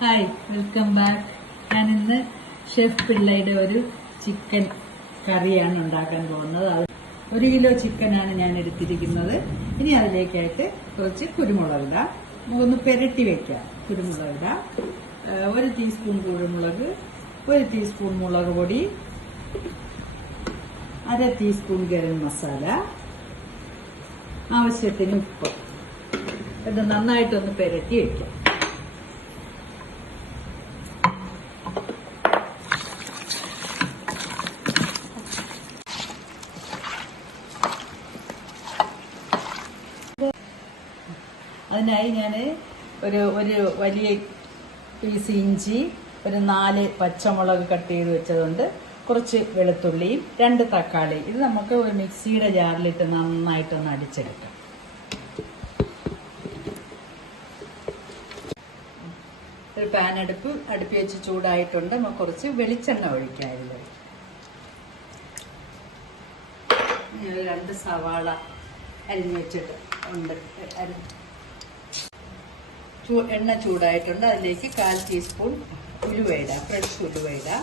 Hi, welcome back. ഞാൻ ഇന്ന് chef പിള്ളയുടെ ഒരു ചിക്കൻ കറിയാണ് ഉണ്ടാക്കാൻ പോകുന്നത്. 1 കിലോ ചിക്കനാണ് ഞാൻ എടുത്തിരിക്കുന്നത്. ഇനി അതിലേക്കായിട്ട് കുറച്ച് കുരുമുളക് ഇടാം. നമുക്കൊന്ന് പെരട്ടി വെക്കാം. കുരുമുളക് ഇടാം. 1 ടീസ്പൂൺ കുരുമുളക്, 1 ടീസ്പൂൺ മുളക് പൊടി, 1/2 ടീസ്പൂൺ ഗരം മസാല, ആവശ്യത്തിന് ഉപ്പ്. ഇത് നന്നായിട്ടൊന്ന് പെരട്ടി വെക്കാം. അതിനായി ഞാൻ ഒരു വലിയ പീസ് ഇഞ്ചി, ഒരു 4 പച്ചമുളക് കട്ട് ചെയ്ത് വെച്ചതുണ്ട്, കുറച്ച് വെളുത്തുള്ളിയും 2 തക്കാളി. ഇത് നമുക്ക് ഒരു മിക്സിയുടെ ജാറിലിട്ട് നന്നായിട്ടൊന്ന് അടിച്ചെടുക്കാം. ഒരു പാൻ അടുപ്പി വെച്ച് ചൂടായിട്ടുണ്ട്. നമുക്ക് കുറച്ച് വെളിച്ചെണ്ണ ഒഴിക്കാമല്ലോ. 2 സവാള അരിഞ്ഞ് വെച്ചിട്ട് ഉണ്ട്. എണ്ണ ചൂടായിട്ടുണ്ട്. അതിലേക്ക് 1/4 ടീസ്പൂൺ ഉലുവ ഇടാം. ഫ്രഷ് ഉലുവ ഇടാം.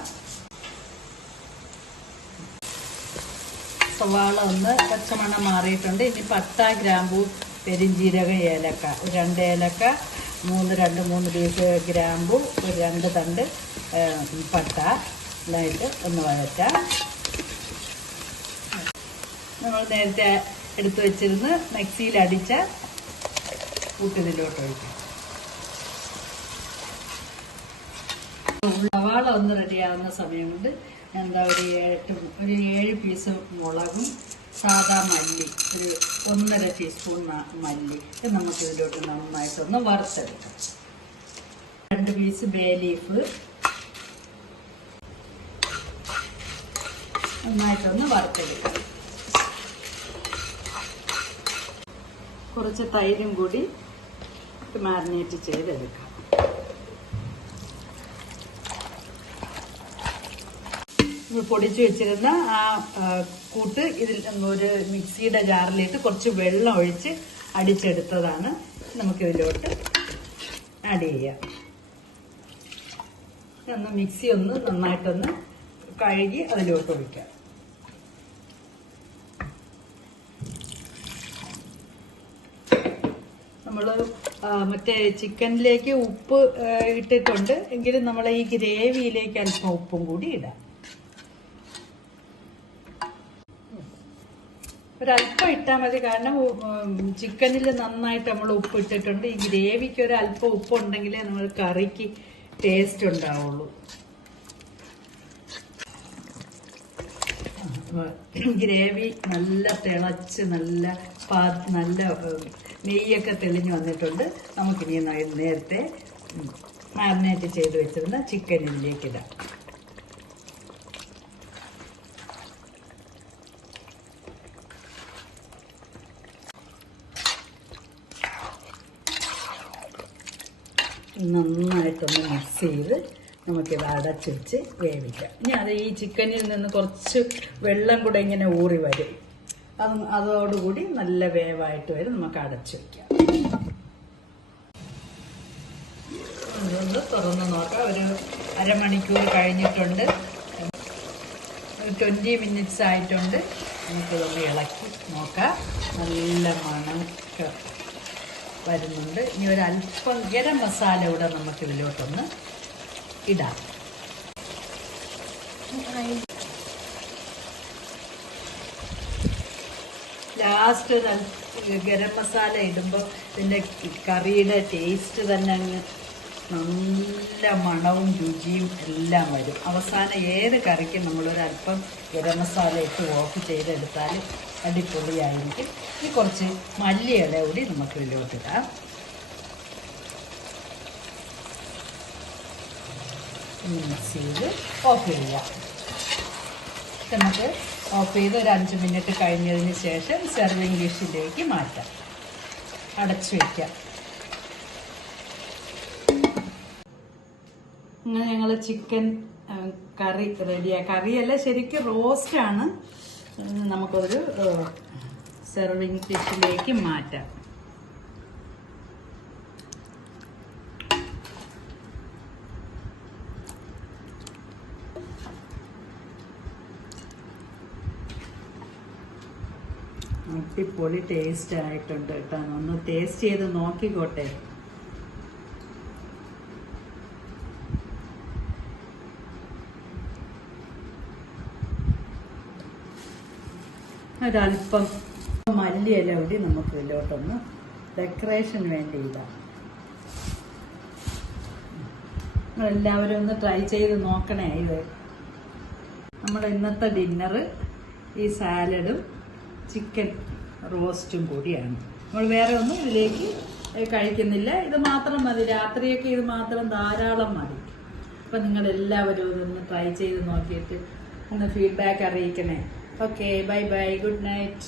സവാള ഒന്ന് പച്ചമണം മാറിയിട്ടുണ്ട്. ഇനി പട്ട, ഗ്രാമ്പൂ, പെരിഞ്ജീരക, ഏലക്ക, 2 ഏലക്ക, 3 പീസ് ഗ്രാമ്പൂ, 2 തണ്ട് പട്ട ഇതായിട്ട് ഒന്ന് വഴറ്റാം. നമ്മൾ നേരത്തെ എടുത്തു വെച്ചിരുന്ന് മിക്സിയിൽ അടിച്ച കൂട്ടിതിലോട്ട് ഒഴിക്കാം. സവാള ഒന്ന് റെഡിയാവുന്ന സമയം കൊണ്ട് എന്താ ഒരു 7 പീസ് മുളകും, സാദാ മല്ലി, ഒരു 1.5 ടീസ്പൂൺ മല്ലി നമുക്കിതിലോട്ട് നന്നായിട്ടൊന്ന് വറുത്തെടുക്കാം. 2 പീസ് ബേ ലീഫ് നന്നായിട്ടൊന്ന് വറുത്തെടുക്കാം. കുറച്ച് തൈരും കൂടി മാരിനേറ്റ് ചെയ്തെടുക്കാം. പൊടിച്ചു വെച്ചിരുന്ന ആ കൂട്ട് ഇതിൽ ഒരു മിക്സിയുടെ ജാറിലിട്ട് കുറച്ച് വെള്ളം ഒഴിച്ച് അടിച്ചെടുത്തതാണ്. നമുക്കിതിലോട്ട് ആഡ് ചെയ്യാം. മിക്സി ഒന്ന് നന്നായിട്ടൊന്ന് കഴുകി അതിലോട്ട് ഒഴിക്കാം. നമ്മൾ മറ്റേ ചിക്കനിലേക്ക് ഉപ്പ് ഇട്ടിട്ടുണ്ട് എങ്കിലും നമ്മൾ ഈ ഗ്രേവിയിലേക്ക് അല്പം ഉപ്പും കൂടി ഇടാം. ഒരല്പം ഇട്ടാൽ മതി, കാരണം ചിക്കനിൽ നന്നായിട്ട് നമ്മൾ ഉപ്പ് ഇട്ടിട്ടുണ്ട്. ഈ ഗ്രേവിക്ക് ഒരു അല്പം ഉപ്പ് ഉണ്ടെങ്കിലേ നമ്മൾ കറിക്ക് ടേസ്റ്റ് ഉണ്ടാവുള്ളൂ. ഗ്രേവി നല്ല തിളച്ച് നല്ല നെയ്യൊക്കെ തെളിഞ്ഞു വന്നിട്ടുണ്ട്. നമുക്കിനി നേരത്തെ മാരിനേറ്റ് ചെയ്ത് വെച്ചിരുന്ന ചിക്കനിലേക്ക് ഇടാം. നന്നായിട്ടൊന്ന് മിക്സ് ചെയ്ത് നമുക്കിത് അടച്ച് വെച്ച് വേവിക്കാം. ഇനി അത് ഈ ചിക്കനിൽ നിന്ന് കുറച്ച് വെള്ളം കൂടെ ഇങ്ങനെ ഊറി വരും. അതോടുകൂടി നല്ല വേവായിട്ട് വരും. നമുക്ക് അടച്ചു വയ്ക്കാം. അതൊന്ന് തുറന്ന് നോക്കാം. ഒരു അരമണിക്കൂർ കഴിഞ്ഞിട്ടുണ്ട്. ഒരു 20 മിനിറ്റ്സ് ആയിട്ടുണ്ട്. നമുക്കിതൊന്ന് ഇളക്കി നോക്കാം. നല്ല മണമൊക്കെ വരുന്നുണ്ട്. ഇനി ഒരല്പം ഗരം മസാല കൂടെ നമുക്ക് ഇതിലോട്ടൊന്ന് ഇടാം. ലാസ്റ്റ് ഗരം മസാല ഇടുമ്പോൾ ഇതിൻ്റെ കറിയുടെ ടേസ്റ്റ് തന്നെ അങ്ങ് നല്ല മണവും രുചിയും എല്ലാം വരും. അവസാനം ഏത് കറിക്കും നമ്മളൊരല്പം ഗരം മസാല ഇട്ട് ഓഫ് ചെയ്തെടുത്താൽ അടിപൊളിയായിരിക്കും. ഇനി കുറച്ച് മല്ലിയില കൂടി നമുക്ക് ഇതിലോട്ടിടാം. മിക്സ് ചെയ്ത് ഓഫ് ചെയ്യാം. നമുക്ക് ഓഫ് ചെയ്ത് ഒരു 5 മിനിറ്റ് കഴിഞ്ഞതിന് ശേഷം സെർവിങ് ഡിഷിലേക്ക് മാറ്റാം. അടച്ചു വയ്ക്കാം. അങ്ങനെ ഞങ്ങൾ ചിക്കൻ കറി റെഡിയാണ്. കറിയല്ല, ശരിക്കും റോസ്റ്റാണ്. നമുക്കൊരു സെർവിങ് ഡിഷിലേക്ക് മാറ്റാം. അടിപൊളി ടേസ്റ്റ് ആയിട്ടുണ്ട് കേട്ടോ. ഒന്ന് ടേസ്റ്റ് ചെയ്ത് നോക്കിക്കോട്ടെ. ഒരല്പം മല്ലിയില കൂടി നമുക്ക് ഇതിലോട്ടൊന്ന് ഡെക്കറേഷന് വേണ്ടിയില്ല. നിങ്ങളെല്ലാവരും ഒന്ന് ട്രൈ ചെയ്ത് നോക്കണേ. ഇത് നമ്മുടെ ഇന്നത്തെ ഡിന്നർ ഈ സാലഡും ചിക്കൻ റോസ്റ്റും കൂടിയാണ്. നമ്മൾ വേറെ ഒന്നും ഇതിലേക്ക് കഴിക്കുന്നില്ല. ഇത് മാത്രം മതി. രാത്രിയൊക്കെ ഇത് മാത്രം ധാരാളം മതി. അപ്പം നിങ്ങളെല്ലാവരും ഇതൊന്ന് ട്രൈ ചെയ്ത് നോക്കിയിട്ട് ഒന്ന് feedback അറിയിക്കണേ. Okay, bye bye. Good night.